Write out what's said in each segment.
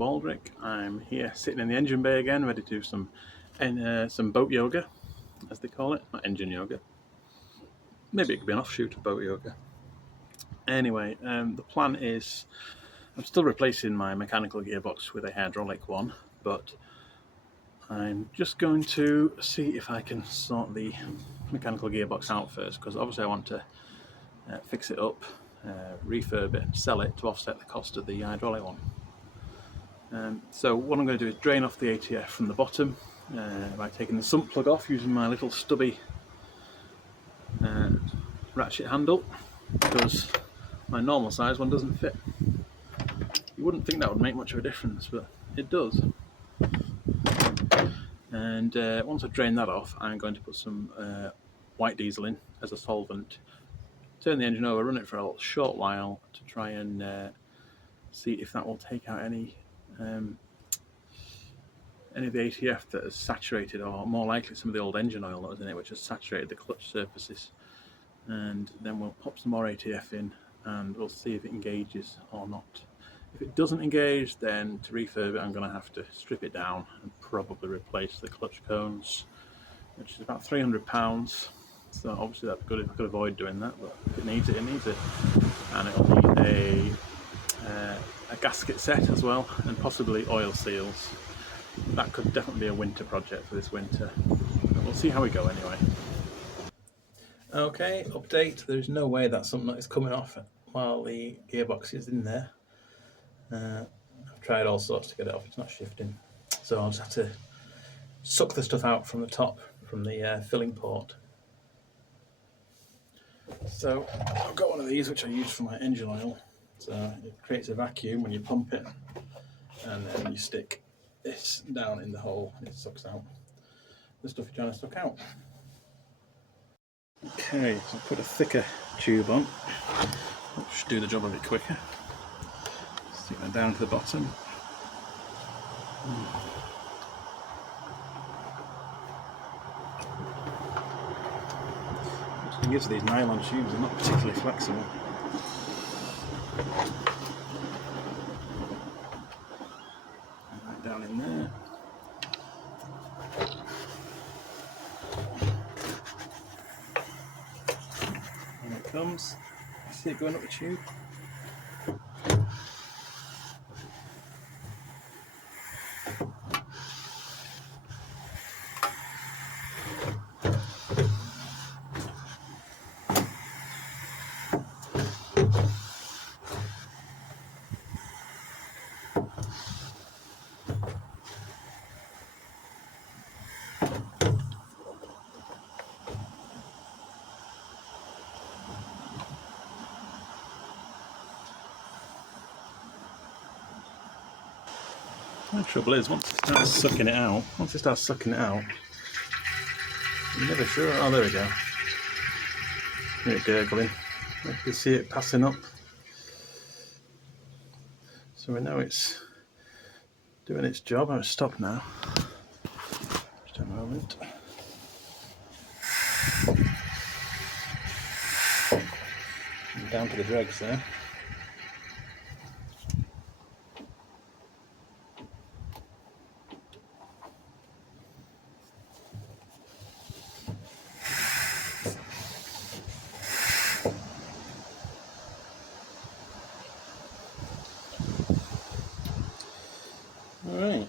Baldrick. I'm here sitting in the engine bay again, ready to do some boat yoga, as they call it. Not engine yoga. Maybe it could be an offshoot of boat yoga. Anyway, the plan is I'm still replacing my mechanical gearbox with a hydraulic one, but I'm just going to see if I can sort the mechanical gearbox out first, because obviously I want to fix it up, refurb it, sell it to offset the cost of the hydraulic one. So what I'm going to do is drain off the ATF from the bottom by taking the sump plug off using my little stubby ratchet handle, because my normal size one doesn't fit. You wouldn't think that would make much of a difference, but it does. And once I've drained that off, I'm going to put some white diesel in as a solvent, turn the engine over, run it for a short while to try and see if that will take out any of the ATF that has saturated, or more likely some of the old engine oil that was in it, which has saturated the clutch surfaces. And then we'll pop some more ATF in and we'll see if it engages or not. If it doesn't engage, then to refurb it I'm going to have to strip it down and probably replace the clutch cones, which is about £300. So obviously that's good if I could avoid doing that, but if it needs it, it needs it. And it'll need a gasket set as well, and possibly oil seals. That could definitely be a winter project for this winter. But we'll see how we go anyway. Okay, update. There's no way that something that is coming off while the gearbox is in there. I've tried all sorts to get it off, it's not shifting. So I'll just have to suck the stuff out from the top, from the filling port. So I've got one of these which I use for my engine oil. So it creates a vacuum when you pump it, and then you stick this down in the hole and it sucks out the stuff you're trying to suck out. Okay, so I'll put a thicker tube on, which should do the job a bit quicker. Stick that down to the bottom. The thing is, these nylon tubes are not particularly flexible. Right down in there. And it comes. See it going up the tube? The trouble is, once it starts sucking it out, you're never sure. Oh, there we go. Hear it gurgling. You can see it passing up. So we know it's doing its job. I'll stop now. Just a moment. And down to the dregs there. Alright.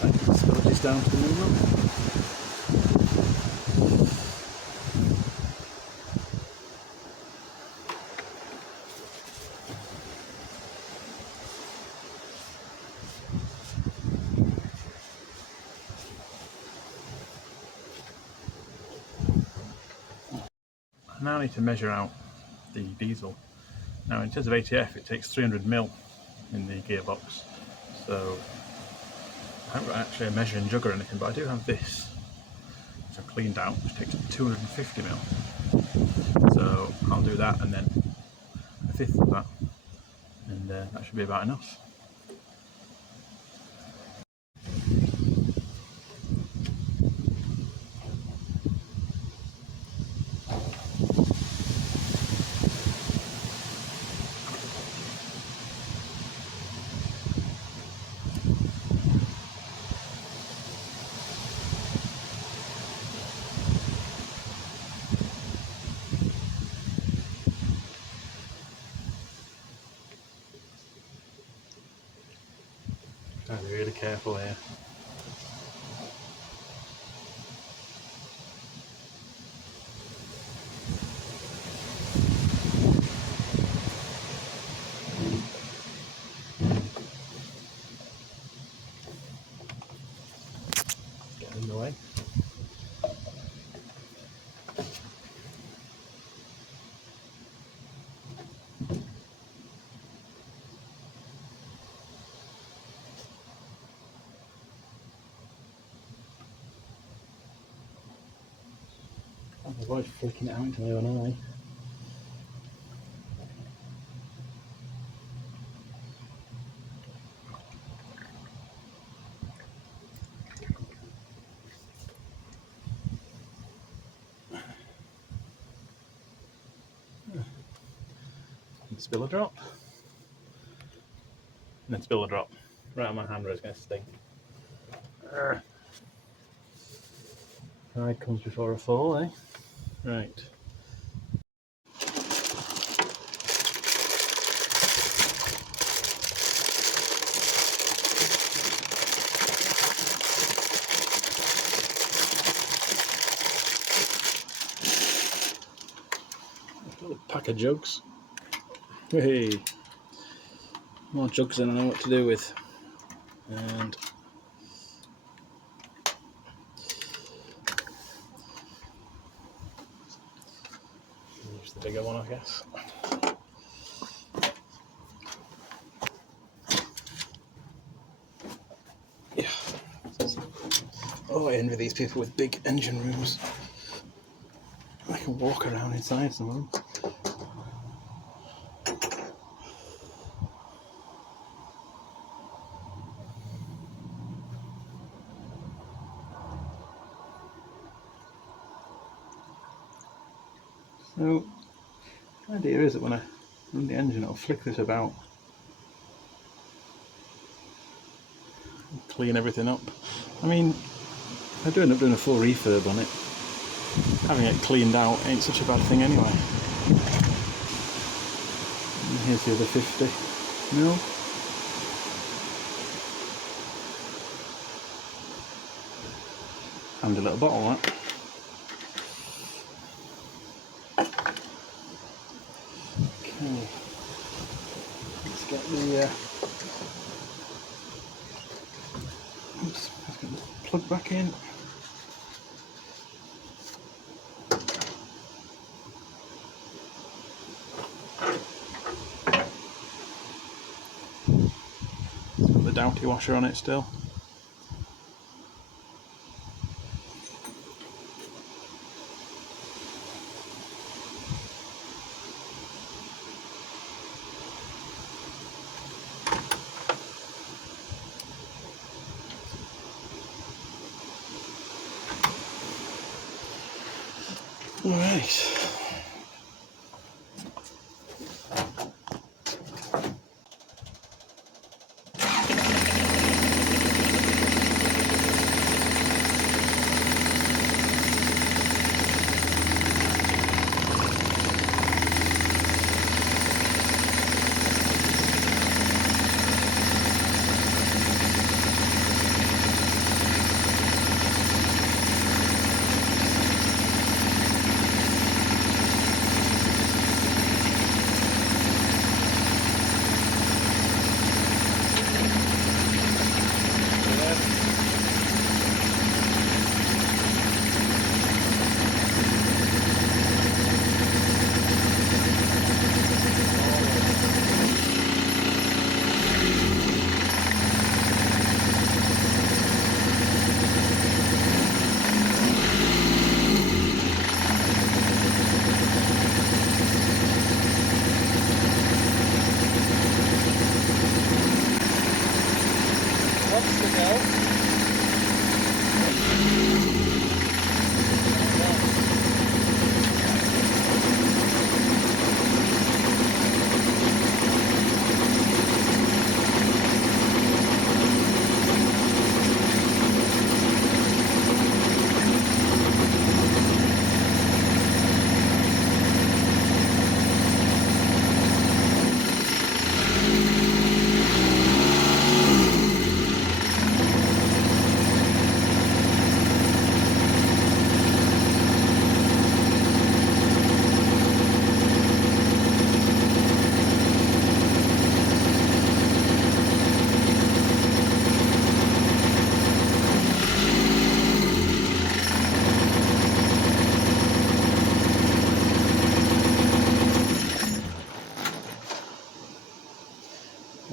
Try to get the spillages down to the minimum. I now need to measure out the diesel. Now in terms of ATF, it takes 300ml in the gearbox, so I haven't got actually a measuring jug or anything, but I do have this, which I've cleaned out, which takes 250ml. So I'll do that and then a fifth of that, and that should be about enough. careful here. Get in the way. Avoid flicking it out into my own eye. Spill a drop. And then spill a drop. Right on my hand where it's going to sting. Pride comes before a fall, eh? Right. Got a pack of jugs. Hey, more jugs than I know what to do with. And use the bigger one, I guess. Yeah. Oh, I envy these people with big engine rooms. I can walk around inside some of them. So, the idea is that when I run the engine, I'll flick this about, clean everything up. I mean, I do end up doing a full refurb on it. Having it cleaned out ain't such a bad thing anyway. And here's the other 50 mil. Handy little bottle, that. Okay, let's get the oops, let's get the plug back in. It's got the Doughty washer on it still. All right.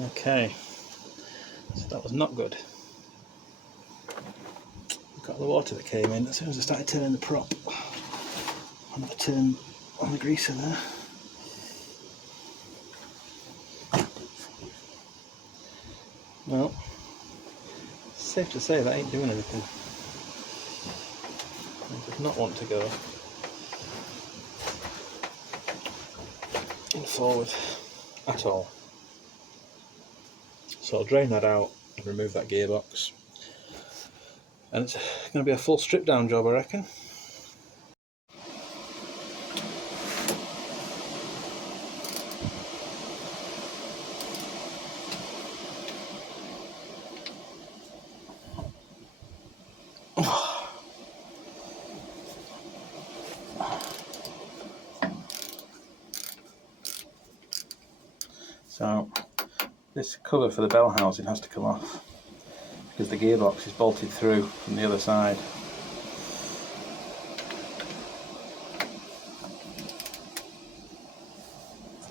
Okay, so that was not good. Look at the water that came in as soon as I started turning the prop on the turn on the greaser there. Well, it's safe to say that ain't doing anything. It does not want to go forward at all. So I'll drain that out and remove that gearbox, and it's going to be a full strip down job, I reckon. So this cover for the bell housing has to come off because the gearbox is bolted through from the other side.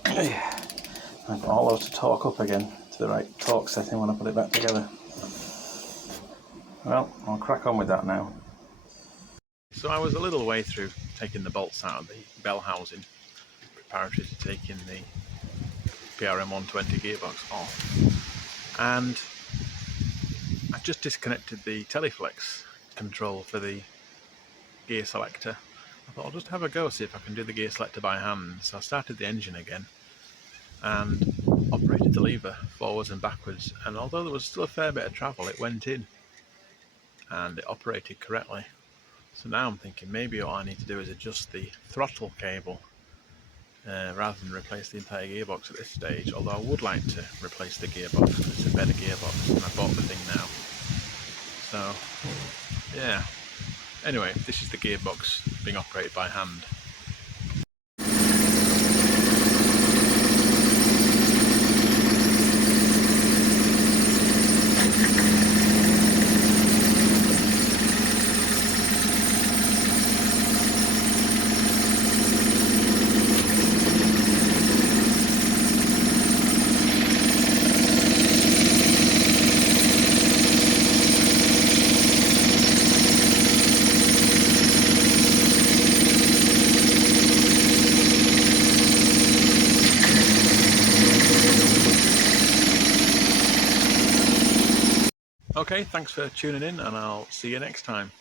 I've got all those to torque up again to the right torque setting when I put it back together. Well, I'll crack on with that now. So I was a little way through taking the bolts out of the bell housing, preparatory to taking the PRM 120 gearbox off, and I just disconnected the Teleflex control for the gear selector. I thought I'll just have a go, see if I can do the gear selector by hand. So I started the engine again and operated the lever forwards and backwards, and although there was still a fair bit of travel, it went in and it operated correctly. So now I'm thinking maybe what I need to do is adjust the throttle cable rather than replace the entire gearbox at this stage, although I would like to replace the gearbox because it's a better gearbox and I bought the thing now. So yeah, anyway, this is the gearbox being operated by hand. Okay, thanks for tuning in, and I'll see you next time.